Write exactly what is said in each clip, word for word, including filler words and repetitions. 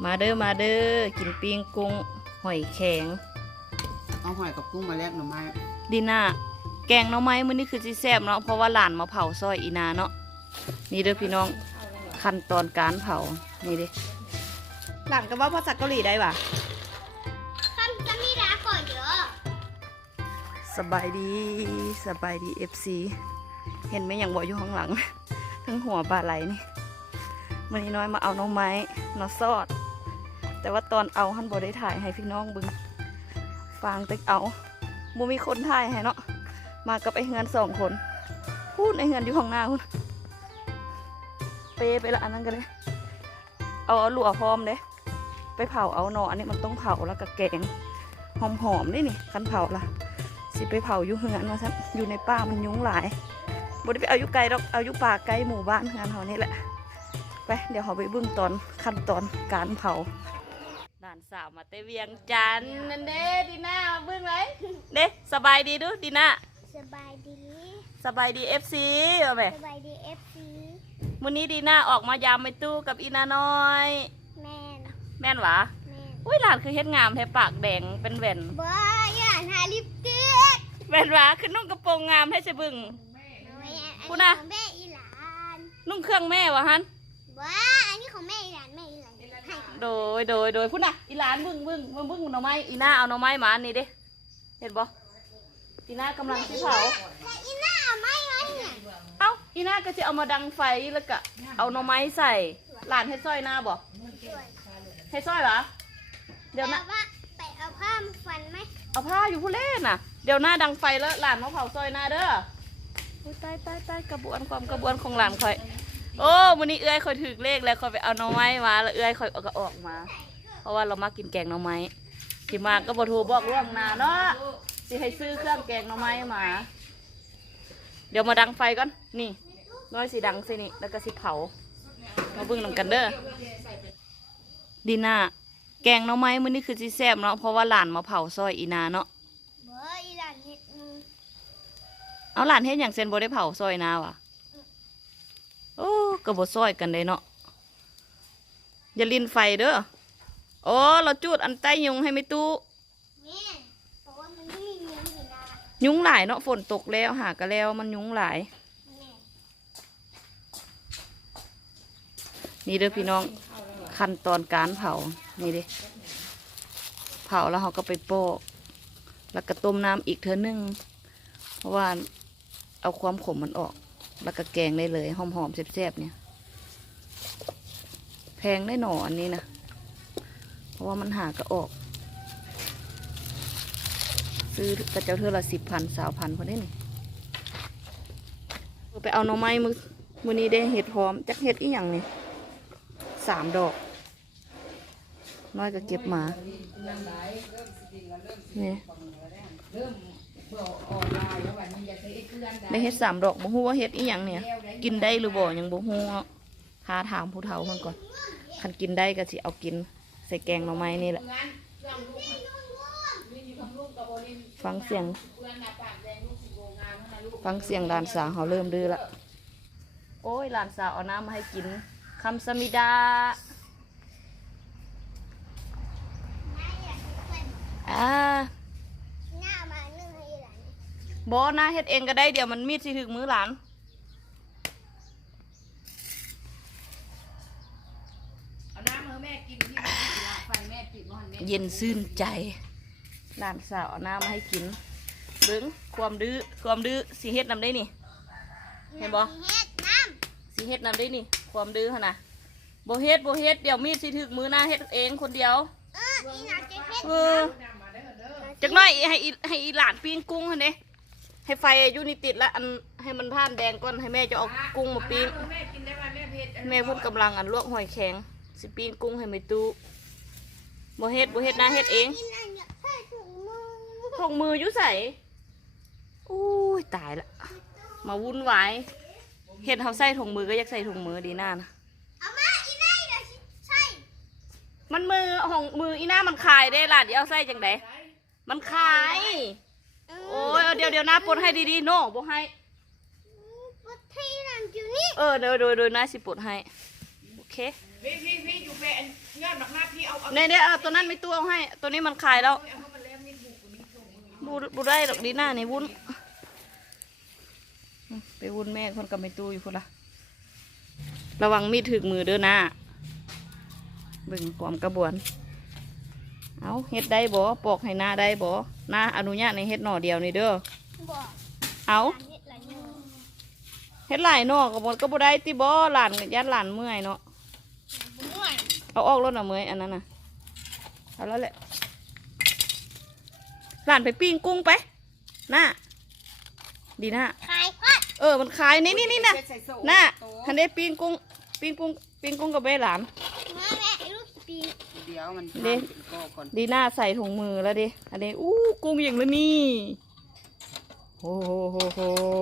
มาเด้อมาเด้อกินปิ้งกุ้งหอยแข็งเอาหอยกับกุ้งมาแลกหน่อไม้ดีน่าแกงหน่อไม้มื้อนี้คือสิแซ่บเนาะเพราะว่าหลานมาเผาซอยอีนาเนาะนี่เด้อพี่น้องขั้นตอนการเผานี่ดิหลานก็ว่าภาษาเกาหลีได้ป่ะสบายดีสบายดีเอฟซีเห็นไหมอย่างบ่อยู่ข้างหลังทั้งหัวปลาไหลนี่มื้อนี้น้อยมาเอาหน่อไม้เนาะซอดแต่ว่าตอนเอาฮั่นบ่ได้ถ่ายให้พี่น้องเบิ่งฟางตึกเอาบ่มีคนถ่ายให้เนาะมากับไอ้เฮือนสองคนพูดไอ้เฮือนอยู่ข้างหน้าพูดเปไปละอันนั้นกันเลยเอาเอาหลัวพร้อมเด้ไปเผาเอาเนาะอันนี้มันต้องเผาแล้วก็แกงหอมๆนี่นี่คันเผาละสิไปเผาอยู่เฮือนว่าซั่นอยู่ในป่ามันยุงหลายบ่ได้ไปเอาอยู่ไกลดอกเอาอยู่ป่าไกลหมู่บ้านเฮือนเฮานี่แหละไปเดี๋ยวเขาไปเบิ่งตอนขั้นตอนการเผาหลานสาวมาเตเวียงจันทน์นั่นเด้ดีน่ามาเบิ่งเลยเด้สบายดีดูดีน่าสบายดีสบายดีเอฟซีเอาไปสบายดีเอฟซีมื้อนี้ดีน่าออกมายามไปตู้กับอีนาน้อยแม่นแม่นหวะแม่นอุ้ยหลานคือเฮ็ดงามแท้ปากแดงเป็นแว่นบ่อย่าทาลิปสติกแว่นหวะคือนุ่งกระโปรงงามแท้ใช่บึ้งคุณน่ะของแม่อีหลานนุ่งเครื่องแม่วะฮันบ่อันนี้ของแม่อีหลานแม่อีหลานให้โดยโดยโดยพุ่นน่ะอีหลานบึ้งบึ้งบึ้งบึ้งหน่อไม้อีน่าเอาหน่อไม้มาอันนี้เด้เห็นบ่อีน่ากำลังสิเผาอีน่าเอาไม้มาเนี่ยเอ้าอีน่าก็จะเอามาดังไฟแล้วก็เอาหน่อไม้ใส่หลานเฮ็ดซอยหน้าบ่เฮ็ดซอยเหรอเดี๋ยวนะว่าไปเอาผ้ามาฟันไหมเอาผ้าอยู่ผู้เล่นน่ะเดี๋ยวหน้าดังไฟแล้วหลานมาเผาซอยหน้าเด้อตายตายตายกระบวนความกระบวนของหลานคอยโอ้มื้อนี้เอื้อยคอยถือเลขแล้วคอยไปเอาหน่อไม้มาแล้วเอื้อยคอยเอาก็ออกมาเพราะว่าเรามากินแกงหน่อไม้ที่มาก็บ่โทรบอกล่วงหน้าเนาะสิให้ซื้อเครื่องแกงหน่อไม้มาเดี๋ยวมาดังไฟก่อนนี่น้อยสิดังสินี่แล้วก็สิเผามาเบิ่งนำกันเด้อดีน่าแกงหน่อไม้มื้อนี้คือสิแซ่บเนาะเพราะว่าหลานมาเผาซอยอีนาเนาะบ่อีหลานเฮ็ดมือเอาหลานเฮ็ดหยังเซนบ่ได้เผาซอยนาวะโอ้ก็บ่ซอยกันได้เนาะอย่าลิ้นไฟเด้อโอ้เราจูดอันใต้ยุงให้ไม่ตู้แม่เพราะว่ามันไม่มียุงอยู่นะยุงหลายเนาะฝนตกแล้วหาก็แล้วมันยุงหลายนี่เด้อพี่น้องขั้นตอนการเผานี่เด้เผาแล้วเขาก็ไปโปะแล้วก็ต้มน้ำอีกเท่านึงเพราะว่าเอาความขมมันออกแล้วก็แกงได้เลยหอมๆแซ่บๆเนี่ยแพงได้หน่ออันนี้นะเพราะว่ามันหาก็ออกซื้อกระเจ้าเท่าละสิบพันสาวพันพอได้นี่ไปเอาหน่อไม้มือมือนี้ได้เห็ดหอมจักเห็ดอีหยังนี่สามดอกน้อยก็เก็บมานี่ได้เห็ดสามดอกบ่ฮู้ว่าเห็ดอีหยังเนี่ยกินได้หรือบ่ยังบ่ฮู้หาถามผู้เฒ่าเพิ่นก่อนคันกินได้ก็สิเอากินใส่แกงหน่อไม้นี่แหละฟังเสียงฟังเสียงหลานสาวเขาเริ่มดื้อละโอ้ยหลานสาวเอาน้ำมาให้กินคำสมิดาอ่าหน้ามานึ่งให้อีหลานบอนะเฮ็ดเองก็ได้เดี๋ยวมันมีดสิถึงมือหลานเอาน้ำมาแม่กินที่ไฟแม่ปิดบ้านแม่เย็นซื่นใจหลานสาวเอาน้ำมาให้กินเบิ้งความดื้อความดื้อสีเฮ็ดนำได้นี่เห็นบอเฮ็ดน้ำสีเฮ็ดนำได้นี่ความดื้อขนาดโบเฮ็ดโบเฮ็ดเดี๋ยวมีดสิถึงมือหน้าเฮ็ดเองคนเดียวเอออีหลานจะเฮ็ดเออจักหน่อยให้อีให้อีหลานปิ้งกุ้งเด้ให้ไฟอยู่นี่ติดแล้วอันให้มันท่านแดงก่อนให้แม่จะเอากุ้งมาปิ้งแม่พูดกำลังอันลวกหอยแข็งสิปิ้งกุ้งให้ไม่ตู้โบเฮ็ดโบเฮ็ดนะเฮ็ดเองถุงมืออยู่ใส่อู้ยตายละมาวุ่นวายเฮ็ดเขาใส่ถุงมือก็อยากใส่ถุงมือดีหน้านะเอามาอีน่าเดี๋ยวใช่มันมือของมืออีหน้ามันคายได้ล่ะเดี๋ยวเอาใส่จังไดมันคายโอ้ยเดี๋ยวเดี๋ยวนะปนให้ดีๆโน่บ่ให้ปดที่นั่นอยู่นี่เออเดี๋ยวโดยโดยนะสิปนให้โอเคพี่พี่พี่อยู่แฟนเงื่อนหนักหน้าพี่เอาเอาเนี่ยเนี่ยเอาตัวนั้นไม่ตัวเอาให้ ตัวนี้มันขายแล้วเอาเข้ามาแล้วมีบุกมีส่งมือบูบูได้ดอกดีหน้านี่วุ้นไปวุ้นแม่คนกับไม่ตู้อยู่คนละระวังมีดถึกมือเด้อหน้าเบิ่งความกระบวน เอาเฮ็ดได้บ่ปอกให้หน้าได้บ่หน้าอนุญาตในเฮ็ดหน่อเดียวนี่เด้อบอกเอาอันนี้หลายอย่างเฮ็ดหลายหน่อก็บ่ก็บ่ได้ติบ่หลานก็ยันหลานเมื่อยเนาะม่วนเอาออกรถน่ะเมื่อยอันนั้นน่ะเอาแล้วแหละหลานไปปิ้งกุ้งไปหน้าดีหน้าขายพัดเออมันขายนี่นี่นี่นะเช็ดใส่โซ่หน้าโต๊ะทันได้ปิ้งกุ้งปิ้งกุ้งปิ้งกุ้งกับแม่หลานมาแม่ลูกปีเดี๋ยวมันเด้ทำเป็นก้อก่อนดีหน้าใส่ถุงมือแล้วดิอันนี้อู้กุ้งอย่างละนี่โอ้โหโหโห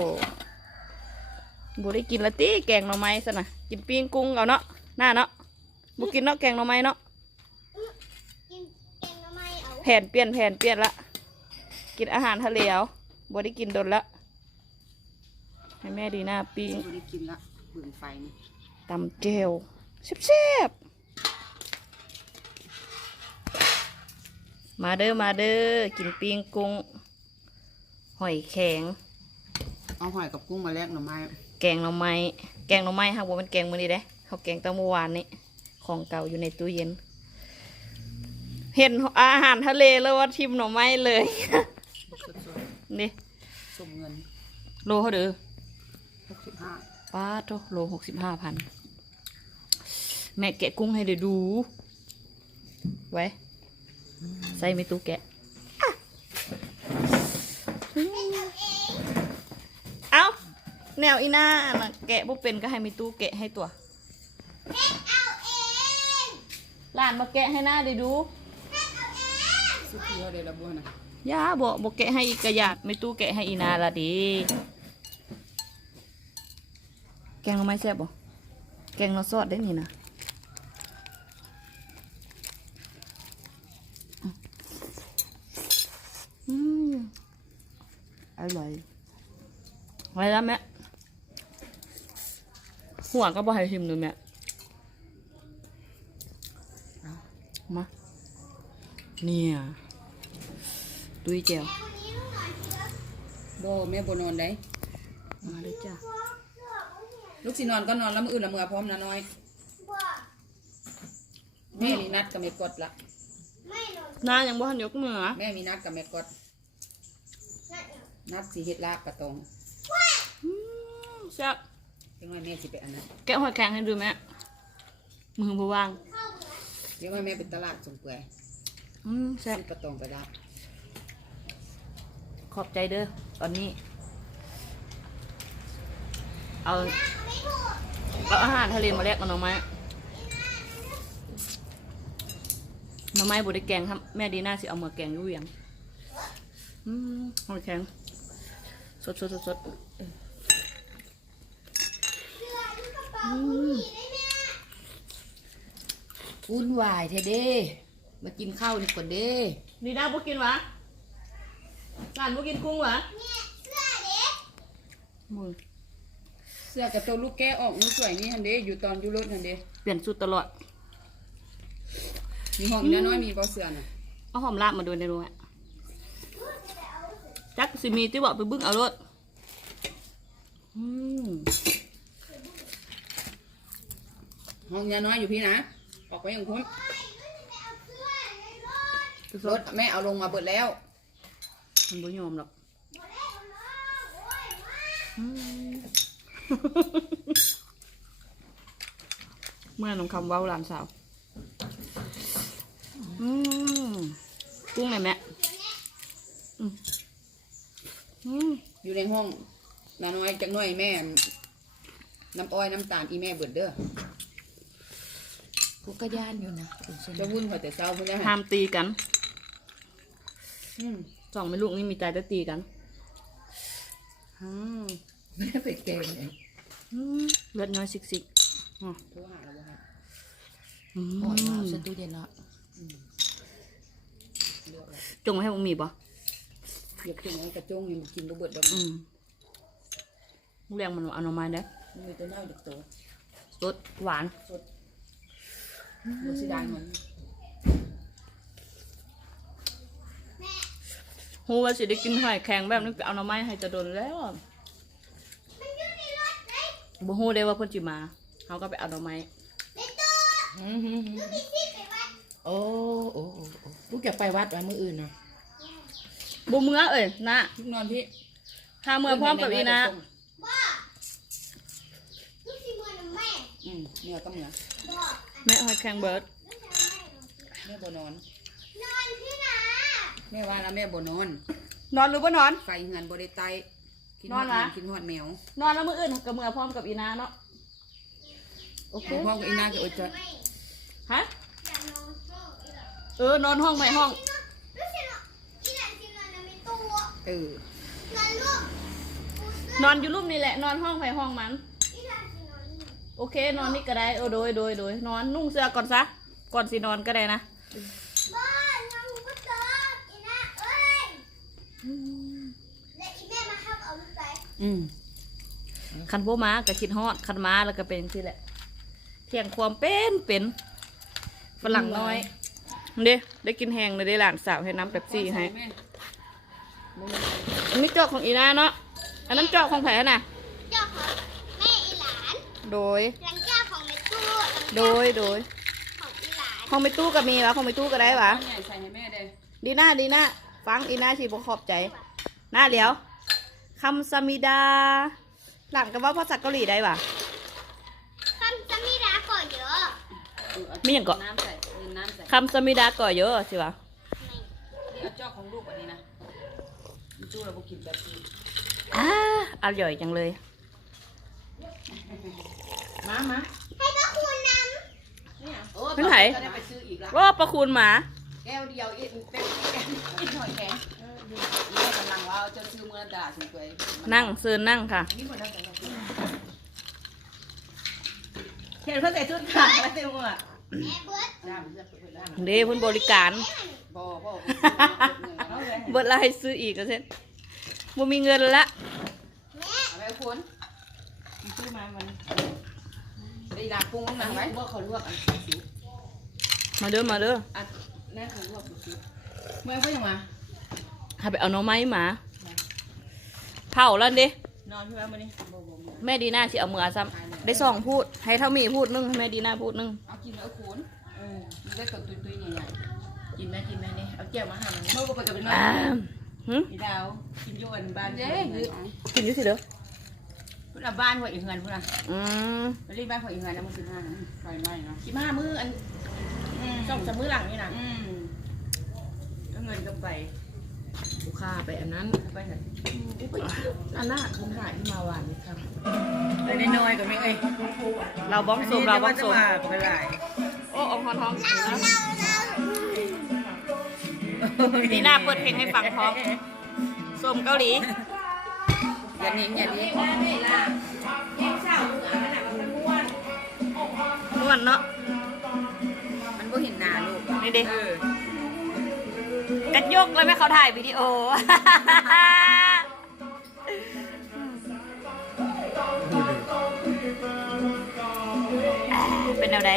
บุได้กินละตีแกงหน่อไม้ซะนะกินปิ้งกุ้งเอาเนาะหน้าเนาะบุกินเนาะแกงหน่อไม้เนาะกินเองทำไมเอาแผ่นเปลี่ยนแผ่นเปลี่ยนละกินอาหารทะเลเอาบุได้กินโดนละให้แม่ดีหน้าปิ้งไม่ได้กินละเบิ่งไฟนี่ตำเจลแซ่บๆมาเด้อมาเด้อกินปิ้งกุ้งหอยแข็งเอาหอยกับกุ้งมาแลกหน่อไม้แกงหน่อไม้แกงหน่อไม้ค่ะว่ามันแกงมื้อนี้เด้เขาแกงตั้งเมื่อวานนี้ของเก่าอยู่ในตู้เย็น เห็นอาหารทะเลแล้วว่าทิมหน่อไม้เลยสดนี่ๆสมเงินโลเขาเด้อหกสิบห้าป้าโตโลหกสิบห้าพันแม่แกะกุ้งให้เดี๋ยวดู ไว้ ใส่ไม่ตู้แกะอ่ะเอาแนวอีน่าน่ะแกะบ่เป็นก็ให้มีตู้แกะให้ตัวเอาเองหลานมาแกะให้หน้าได้ดูสุดที่เขาได้ระบุนะย่าบอกบอกแกะให้อีกกระยาดไม่ตู้แกะให้อีนาละดี แกงหน่อไม้แซ่บบ่แกงหน่อซอสได้นี่นะอืมอร่อยอะไรแล้วแม่หัวก็บ่ให้ชิมดูแม่เอามาเนี่ยตุ้ยเจียวโบแม่โบนอนได้มาเลยจ้ะลูกสินอนก็นอนแล้วมืออื่นละมือพร้อมนะน้อยบอกแม่มีนัดกับแม่กดละไม่นอนน้ายังบ่ทันยกมืออ่ะแม่มีนัดกับแม่กดนั่นนัดสีเฮ็ดลาบกระตองอืมแซ่บเดี๋ยวให้แม่สิไปอันนั้นแกะหอยแข็งให้ดูแม่มือบ่วางเดี๋ยวให้แม่ไปตลาดส่งเปลือยอืมแซ่บซื้อกระตองไปลาบขอบใจเด้อตอนนี้ เอาไม่พูดเอาอาหารทะเลมาแลกกับหน่อไม้หน่อไม้บดได้แกงครับแม่ดีน่าสิเอามาแกงอยุ่เวียงอืมหอยแข็งสดสดสดสดเออเสื้อที่กระเป๋าผู้หญิงได้ไหมวุ่นวายเทเด้มากินข้าวนี่ก่อนเด้ดีน่าบุกินวะหลานบุกินกุ้งวะเนี่ยเสื้อเด็กมือเสื้อกับตัวลูกแก้ออกมือสวยนี่ฮันเด้อยู่ตอนอยู่รถฮันเด้เปลี่ยนสูตรตลอดมีห้องอีน้อยๆมีบ่เสื้อน่ะเอาหอมลาบมาดูในรูฮะจักสิมีที่บอกไปบึ้งเอารถอืมห้องยาน้อยอยู่พี่นะออกไปอย่างคุ้มคือรรถถแม่เอาลงมาเบิดแล้วมันบ่ยอมหรอกอืม เมื่อน้องคำเว้าหลานสาวอืมกุ้งไหนแม่อืมอืมอยู่ในห้องนาน้อยจักหน่อยแม่ น้ำอ้อยน้ำตาลอีแม่เบิดเด้อกูก็ย่านอยู่นะจะวุ่นพอแต่เช้าพุ่นแล้วห้ามตีกันอืมสองแม่ลูกนี่มีใจจะตีกันอืมแม่ไปเกงเองอืมเลือดน้อยสิกสิกอ๋อโทรหาเราบ่ฮะอืหอยมามสตูเดียนเนาะเลือกแล้วจงมาให้มึงมีป่ะเดี๋ยวขึ้นให้กระจงยังบ่กินบ่เบิดดอกอืมเรียงมันเอาหน่อไม้ได้มีแต่น้อยเด็กโตรสหวานสดดูสิดานมันฮู้ว่าสิได้กินหอยแข็งแบบนี้ไปเอาหน่อไม้ให้จะโดนแล้วมันอยู่ในรถเลยบ่ฮู้ได้ว่าเพิ่นสิมาเฮาก็ไปเอาหน่อไม้ในตู้อืมฮึฮึมีซีไปวัดโอ้โอ้โอ้โอ้ลูกจะไปวัดวันมื้ออื่นเนาะบ่เมื่อเอ้ยนะทุกนอนพี่ถ้าเมื่อพร้อมกับอีนะบ่ลูกสิมือน้ำแม่อืมเมื่อก็เมื่อบ่แม่หอยแข็งเบิดลูกจะไม่แม่บ่นอนนอนที่ไหนแม่ว่าแล้วแม่บ่นอนนอนหรือบ่นอนไฟเหือนบ่ได้ไตกินนอนหอนะดกินหอดแมวนอนแล้วมื้ออื่นก็เมื่อพร้อมกับอีนาเนาะโอเคพ่อกับอีนาก็อดจะฮะอยากนอนห้องอีหลังเออนอนห้องใหม่ห้องลูกสินอนอีหลังสินอนในตู้เออนอนลูกปูเสื้อนอนอยู่รูปนี่แหละนอนห้องไผห้องมันอีหลังสินอนนี่โอเคนอนนี่ก็ได้โอ้โดยโดยโดยนอนนุ่งเสื้อก่อนซะก่อนสินอนก็ได้นะบ้านนอนหูก็เจออีน่าเอ้ยและอีแม่มาทับเอาลูกไปอืมคันโบมาก็คิดฮอดคันมาแล้วก็เป็นที่แหละเที่ยงความเป็นเป็นฝรั่งน้อยเด้ได้กินแห้งเลยได้หลานสาวให้น้ำเป๊ปซี่ให้อันนี้จอกของอีนาเนาะอันนั้นจอกของไผ่น่ะเจ้าของแม่อีหลานโดยหลังเจ้าของแม่ตู้หลังโดเจ้ายโดยของอีหลานห้องไม่ตู้ก็มีวะห้องไม่ตู้ก็ได้วะใหญ่ใส่ให้แม่ได้ดีน่าดีน่าฟังอีน่าชีบขอบใจหน้าเดี๋ยวคำสมิดา หลังกับว่าภาษาเกาหลีได้ปะคำจะมีรักก่อนเยอะมีอย่างก่อนน้ำใส่เงินน้ำใส่คำสมิดาก่อเยอะใช่ปะนี่เอาจอกของลูกอันนี้นะมันจู้เราบ่กินแบบนี้อ่าอร่อยจังเลยมามาให้พระคุณนโอ้เป็นไผก็ได้ไปซื้ออีกละว่าประคุณหมาแก้วเดียวอีกเป็นแก้วอีกหน่อยแข็งแม่กำลังว่าจะซื้อเมื่อตลาดสุนทรนั่งเซินนั่งค่ะนี่หมดแล้วแต่เราเห็นเพื่อนใส่ชุดขาวแล้วเต็มหมดำแม่เบิร์ดจ้ามันจะเปิดร้านเด้เพุ่นบริการบ่บ่เบิดไล่ซื้ออีกแล้วเช่นบ่มีเงินละเอาไปคุณซื้อมามันได้ดาปรุงหนังไว้บ่เขาลวกอันสิวมาเด้อมาเด้ออันนั่นเขาลวกสิวเมื่อก็ยังมาถ้าไปเอาหน้อไม้หมาเผาแล้วเด้นอนใช่ไหมวันนี้บ่บ่แม่ดีน่าสิเอามือซ้ำได้สองพูด ให้เท่ามีพูดนึงให้แม่ดีน่าพูดนึงเอากินแล้วคุณเออมันได้กับตุยๆใหญ่กินไหมกินไหมนี่เอาแก้วมาหั่นๆเมื่อก็ไปกับเป็นน้ออ่าย หึอีดาวกินโยนบ้านเด้คือกินอยู่สิเด้อพุ่นน่ะบ้านหัวอีเฮือนพุ่นน่ะอืมไปรีบบ้านหัวอีเฮือนแล้วมันสิบห้าไฟไหม้เนาะสิบห้ามื้ออันอืมสองสามมื้อหลังนี่นะอืมก็เงินก็ไปลูกค้าไปอันนั้นไปไหนอันน่ะคุณขายที่มาหวานนี่ครับไปได้น้อยก็ไม่เอ้ยเราบ้องสมเราบ้องสมไปหลายโอ้ออกฮอนท้องดีน่าเปิดเพลงให้ฟังพร้อมสมเกาหลีอย่านิ่งอย่านิ่งม่วนเนาะมันก็เห็นหน้าลูกนี่ดิเออกันยกเลยไหมเขาถ่ายวิดีโอ เป็นแนวไหน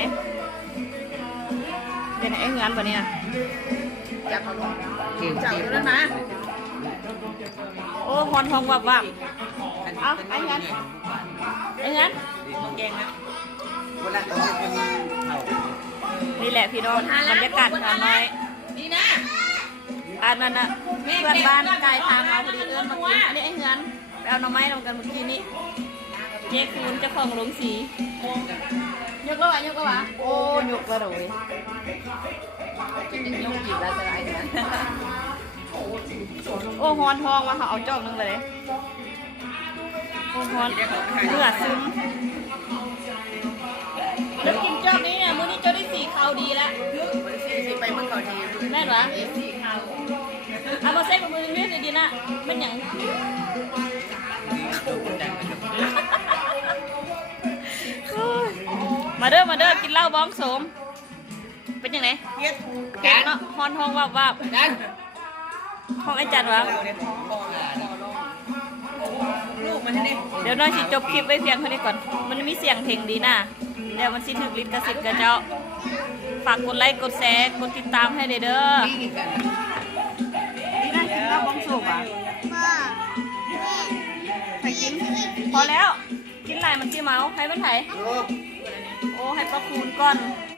เป็นไอ้งานปะเนี่ยจับเอาลงจับแล้วนะโอ้ฮอนทองวับวับเอาไอ้งานไอ้งานแกงนะเวลาตอนนี้คนเขานี่แหละพี่น้องบรรยากาศทางน้อยนี่นะอันนั้นน่ะเพื่อนบ้านกายทางมาพอดีเอื้อนมากินอันนี้ไอ้เงานไปเอาหน่อไม้ลงกันเมื่อกี้นี้เจ๊คูณเจ้าของโรงสียกแล้ววะยกแล้ววะโอ้ยกแล้วโดยจะยังยกจีบแล้วจะไรกันโอ้ฮอนทองมาเขาเอาจอกนึงไปเลยโอ้ฮอนเนื้อซึมแล้วกินจอกนี้เนี่ยมื้อนี้เจ้าได้สี่ข้าวดีแล้วสิไปมันเขาดีแม่นวะเอามาเซ็กกับมือนิดดีๆนะเป็นอย่างมาเด้อมาเด้อกินเหล้าบ้องโสมเป็นยังไงเฮ็ดเก่งเนาะฮอนทองวับวับดันห้องไอ้จันวะลูกมันนี่เดี๋ยวน้อยสิจบคลิปไว้เพียงเท่านี้ก่อน มันมีเสียงเพลงดีนะเดี๋ยวมันสิถึกลิขสิทธิ์กับเจ้าฝากกดไลค์กดแชร์กดติดตามให้เด้อเด้อนี่กินกันนี่นะกินข้าวบ้องสุกอ่ะพ่อแม่ใครกิน พอแล้ว กินไรมันสิเมาให้มันไถโอ้ให้ประคูณก่อน